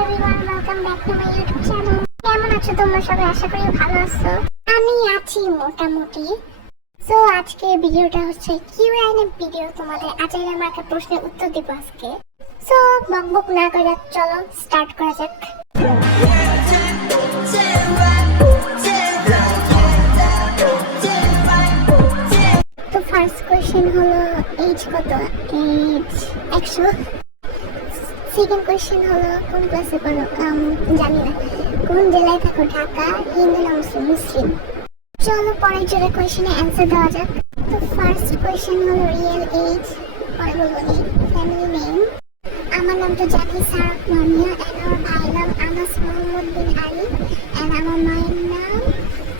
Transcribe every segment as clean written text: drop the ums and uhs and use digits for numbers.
Everyone, welcome back to my YouTube channel. কেমন আছো তোমরা সবাই? আশা করি ভালো আছো। আমি আছি মোটামুটি। সো আজকে ভিডিওটা হচ্ছে কিউএনএ ভিডিও। তোমাদের আজকের আমার একটা প্রশ্নের উত্তর দিব আজকে। সো বকবক না করে চলো স্টার্ট করা যাক। তো ফার্স্ট কোয়েশ্চেন হলো এজ কত? এজ 100। সেকেন্ড কোয়েশ্চেন হলো কোন ক্লাসে পড়ো? জানি না। কোন জেলায় থাকো? ঢাকা। হিন্দু না মুসলিম? মুসলিম। চলো পরের জোরে কোয়েশ্চেনে অ্যান্সার দেওয়া যাক। তো ফার্স্ট কোয়েশ্চেন হলো রিয়েল এজ, পরে বলবো নেম, ফ্যামিলি নেম। আমার নাম তো জানি সারাফ মামিয়া, এন্ড আমার ভাইয়ের নাম আনাস মোহাম্মদ বিন আলী, এন্ড আমার মায়ের নাম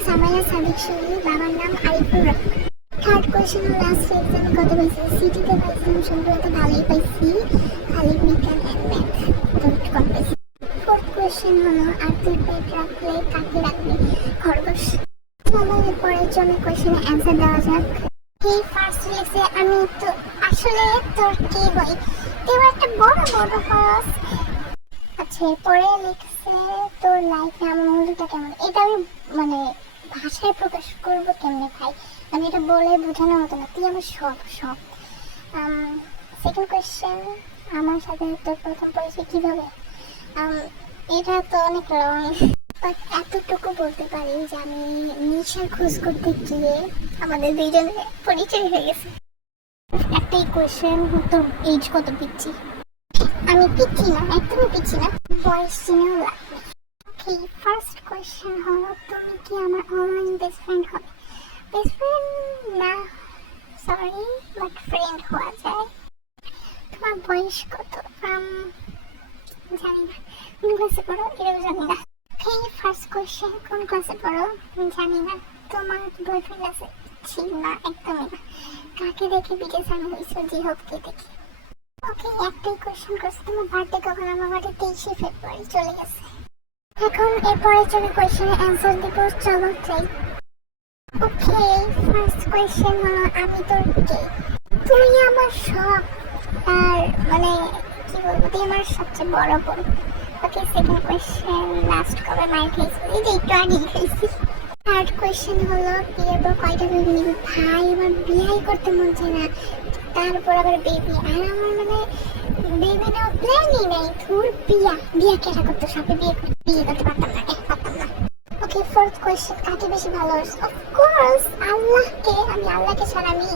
সামাইয়া সাদিক শরীফ, বাবার নাম আরিফুর রহমান। থার্ড কোয়েশ্চেন হলো লাস্ট এক্সামে কত পাইছি? সিটিতে পাইছিলাম, সবগুলোতে ভালোই পাইছি, খালি বিজ্ঞান অ্যান্ড ম্যাথ একটু কম পাইছি। ফোর্থ কোয়েশ্চেন হলো আর তুই পেট রাখলে কাকে রাখবি? খরগোশ। চলো এরপরের জন্য কোয়েশ্চেনে অ্যান্সার দেওয়া যাক। এই ফার্স্ট লিখছে আমি তো আসলে তোর কি হই, তুই একটা বড় বড় হস। আচ্ছা পরে লিখছে তোর লাইফে আমার মূল্যটা কেমন? এটা আমি মানে ভাষায় প্রকাশ করবো কেমনে ভাই? আমি এটা বলে বোঝানোর মতো না, তুই আমার সব সব। সেকেন্ড কোয়েশ্চেন, আমার সাথে তোর প্রথম পরিচয় কিভাবে? এটা তো অনেক লং, বাট এতটুকু বলতে পারি যে আমি নিশার খোঁজ করতে গিয়ে আমাদের দুইজনের পরিচয় হয়ে গেছে। একটাই কোয়েশ্চেন, তোর এজ কত? পিচ্ছি। আমি পিচ্ছি না, একদমই পিচ্ছি না, বয়স চিনেও লাগবে। ওকে, ফার্স্ট কোয়েশ্চেন হলো তুমি কি আমার অনলাইন বেস্ট ফ্রেন্ড হবে? বেস্ট ফ্রেন্ড না, সরি, বাট ফ্রেন্ড হওয়া যায়। তোমার বয়স কত? জানি না। কোন ক্লাসে পড়ো? এটাও জানি না। ওকে, ফার্স্ট কোয়েশ্চেন, কোন ক্লাসে পড়ো? জানি না। তোমার বয়ফ্রেন্ড আছে? ছিল না, একদমই না। কাকে দেখে বিদেশ আমি হয়েছে? জিহবকে দেখে। ওকে, একটাই কোয়েশ্চেন করছে, তোমার বার্থডে কখন? আমার বার্থডে 23শে ফেব্রুয়ারি, চলে গেছে। এখন এরপরের জন্য কোয়েশ্চেনের অ্যান্সার দিব, চলো ট্রাই। ওকে, ফার্স্ট কোয়েশ্চেন হলো আমি তোর কে? তুই আমার সব, আর মানে কি বলবো, তুই আমার সবচেয়ে বড় বোন। ওকে, সেকেন্ড কোয়েশ্চেন, লাস্ট কবে মার খাইছি? এই যে একটু আগেই খাইছি। থার্ড কোয়েশ্চেন হলো বিয়ের পর কয়টা বেবি নিবি? ভাই আমার বিয়াই করতে মন চায় না, তারপর আবার বেবি, আর আমার মানে বেবি নেওয়ার প্ল্যানই নেই। ধুর, বিয়া কেটা করতো? সবে বিয়ে করতে পারতাম না, পারতাম না। ওকে, ফোর্থ কোয়েশ্চেন, কাকে বেশি ভালোবাসি? অফকোর্স আল্লাহকে। আমি আল্লাহকে ছাড়া আমি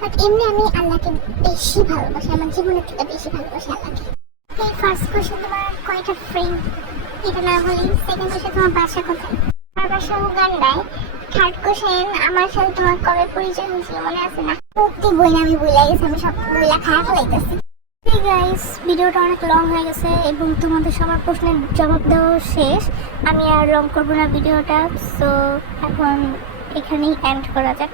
বাট এমনি আমি আল্লাহকে বেশি ভালোবাসি, আমার জীবনের থেকে বেশি ভালোবাসি আল্লাহকে। এই ফার্স্ট কোয়েশ্চেন, তোমার কয়টা ফ্রেন্ড? এটা না বলি। সেকেন্ড কোয়েশ্চেন, তোমার বাসা কোথায়? আমার বাসা উগান্ডায়। থার্ড কোয়েশ্চেন, আমার সাথে তোমার কবে পরিচয় হয়েছিল মনে আছে না? সত্যি বই না, আমি বইলা গেছি, আমি সব বইলা খারাপ ফেলাইতেছি। হেই গাইস, ভিডিওটা অনেক লং হয়ে গেছে এবং তোমাদের সবার প্রশ্নের জবাব দেওয়া শেষ। আমি আর লং করবো না ভিডিওটা, সো এখন এখানেই এন্ড করা যাক।